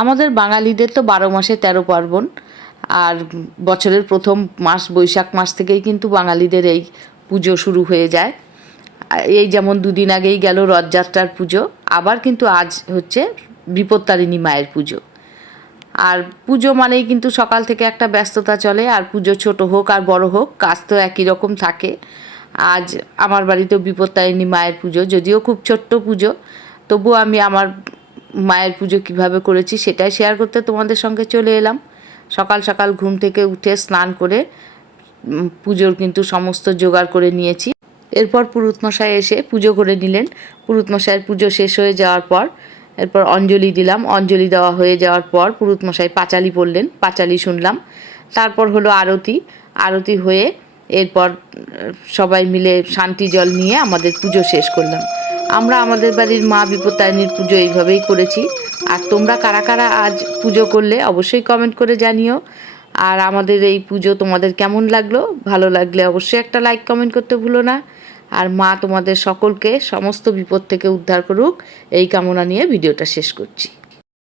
আমাদের বাঙালিদের তো 12 মাসে 13 পার্বণ। আর বছরের প্রথম মাস বৈশাখ মাস থেকেই কিন্তু বাঙালিদের এই পুজো শুরু হয়ে যায়। এই যেমন দুদিন আগেই গেল রথযাত্রার পুজো, আবার কিন্তু আজ হচ্ছে বিপত্তারিণী মায়ের পুজো। আর পুজো মানেই কিন্তু সকাল থেকে একটা ব্যস্ততা চলে, আর পুজো ছোট হোক আর বড় হোক কাজ তো একই রকম থাকে। আজ আমার বাড়িতেও বিপত্তারিণী মায়ের পুজো, যদিও খুব ছোট্ট পুজো, তবুও আমি আমার মায়ের পুজো কিভাবে করেছি সেটাই শেয়ার করতে তোমাদের সঙ্গে চলে এলাম। সকাল সকাল ঘুম থেকে উঠে স্নান করে পুজোর কিন্তু সমস্ত জোগাড় করে নিয়েছি। এরপর পুরুতমশাই এসে পুজো করে নিলেন। পুরুতমশাইয়ের পুজো শেষ হয়ে যাওয়ার পর এরপর অঞ্জলি দিলাম। অঞ্জলি দেওয়া হয়ে যাওয়ার পর পুরুতমশাই পাঁচালি পড়লেন, পাঁচালি শুনলাম। তারপর হলো আরতি। আরতি হয়ে এরপর সবাই মিলে শান্তি জল নিয়ে আমাদের পুজো শেষ করলাম। আমরা আমাদের বাড়ির মা বিপত্তারিণীর পুজো এইভাবেই করেছি। আর তোমরা কারা কারা আজ পুজো করলে অবশ্যই কমেন্ট করে জানিও। আর আমাদের এই পুজো তোমাদের কেমন লাগলো? ভালো লাগলে অবশ্যই একটা লাইক কমেন্ট করতে ভুলো না। আর মা তোমাদের সকলকে সমস্ত বিপদ থেকে উদ্ধার করুক, এই কামনা নিয়ে ভিডিওটা শেষ করছি।